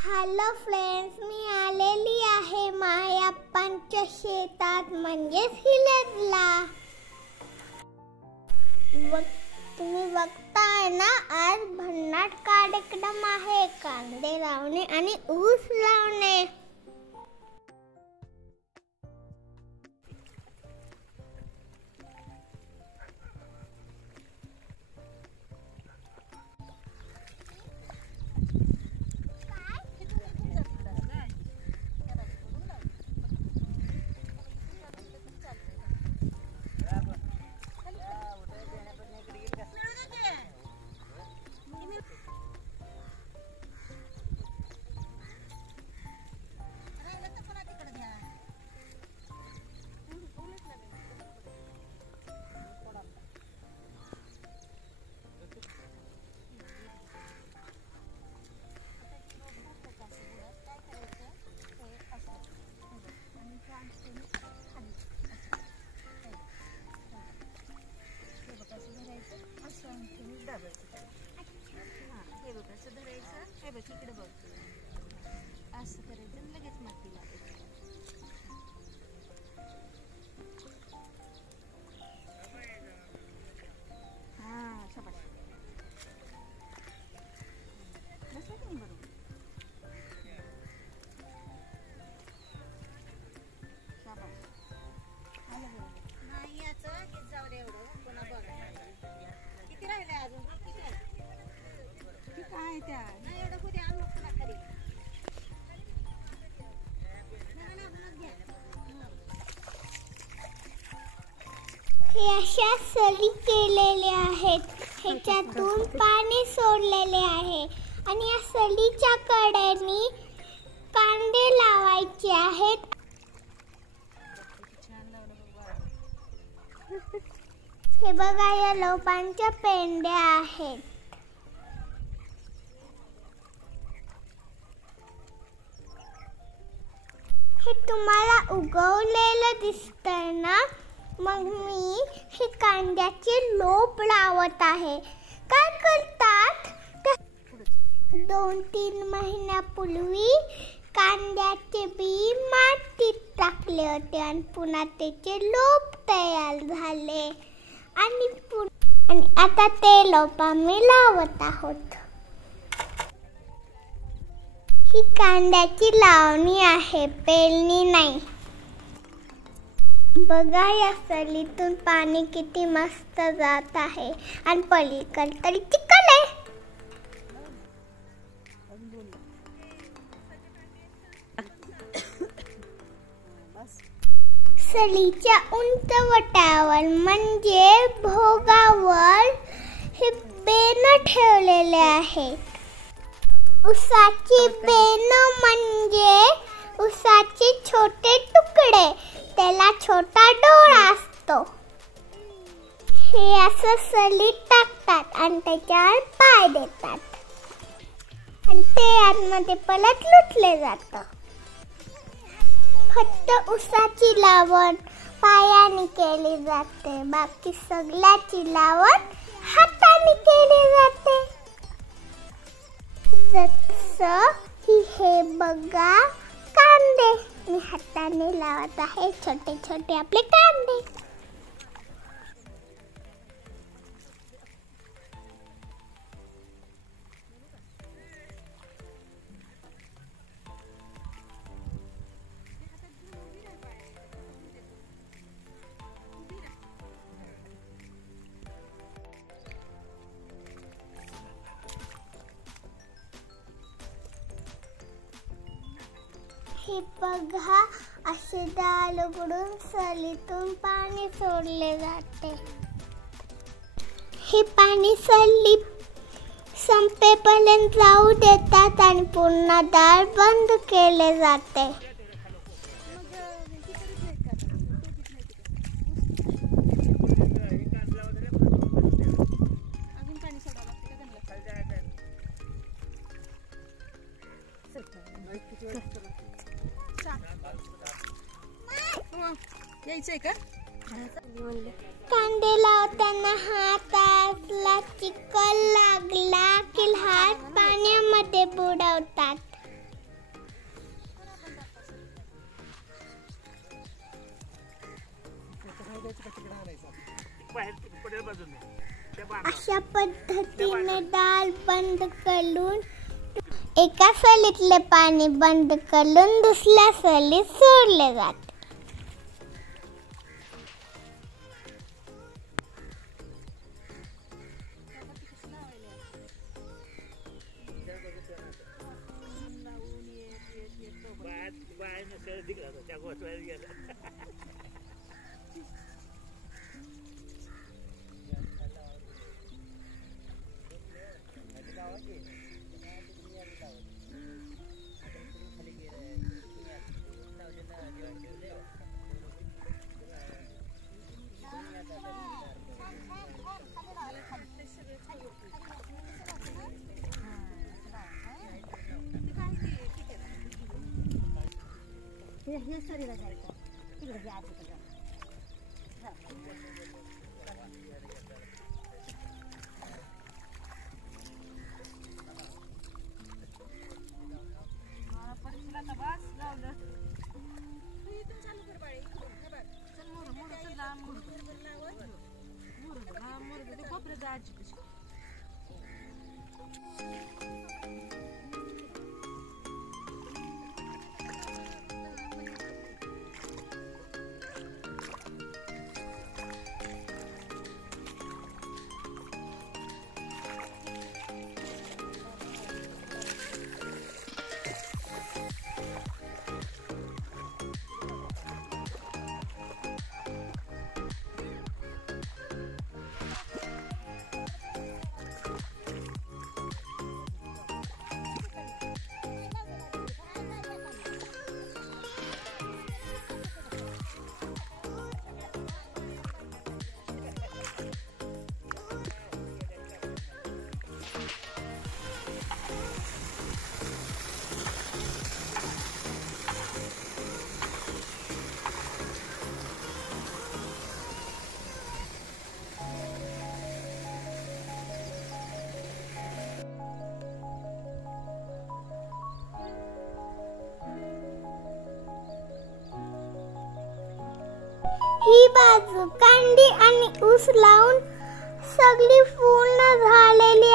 Hello friends, मी आलेली आहे मायाप्पांच्या शेतात म्हणजेच हिलजला। तुम्ही बघताय ना, आज भन्नाट कार्यक्रम आहे, कांदे लावणे आणि ऊस लावणे। इकडे बघ, असं करायचं लगेच माती लावायची। हा शाबास, बसलं की नाही बरोबर? शाबास, आलं बरोबर। नाही याचं हेच जाऊ दे, एवढं पुन्हा बघा किती राहिले अजून, किती आहे काय त्या नाही एवढं कुठे आणू पुन्हा खाली। हे अशा सरी केलेल्या आहेत, ह्याच्यातून पाणी सोडलेले आहे आणि या सरीच्या कडेने कांदे लावायचे आहेत। हे बघा, या लोपांच्या पेंड्या आहेत। हे तुम्हाला उगवलेलं दिसतंय ना, मग मी हे कांद्याचे लोप लावत आहे। काय करतात, 2-3 महिन्यापूर्वी कांद्याचे बी मातीत टाकले होते आणि पुन्हा त्याचे लोप तयार झाले आणि आता ते लोप आम्ही लावत आहोत। ही कांद्याची लावणी आहे, पेरणी नाही। बघा, या सलीतून पाणी किती मस्त जात आहे आणि पलीकडे तरी चिखल आहे। सलीच्या उंचवट्यावर म्हणजे भोगावर हे बेन ठेवलेले आहेत। उसाची बेन म्हणजे उसाचे छोटे तुकडे, त्याला छोटा डोळा असतो। हे असं सलीत टाकतात आणि त्याच्यावर पाय देतात आणि ते आतमध्ये परत लुटले जातं। फक्त उसाची लावण पायाने केली जाते, बाकी सगळ्याची लावण हाताने केली जाते। जसं हे बघा, कांदे मी हाताने लावत आहे, छोटे छोटे आपले कांदे। हे बघा, असे दाल उघडून सलीतून पाणी सोडले जाते। हे पाणी सली संपेपर्यंत जाऊ देतात आणि पुन्हा दार बंद केले जाते। यायचंय का? कांदे लावताना हाताला चिखल लागला की हात पाण्यामध्ये बुडवतात। अशा पद्धतीने डाल बंद करून एका सलीतले पाणी बंद करून दुसऱ्या सलीत सोडले जाते. हे सरीला जायचं तिकडे जायचं ही बाजू कांडी आणि ऊस लावून सगळी पूर्ण झालेली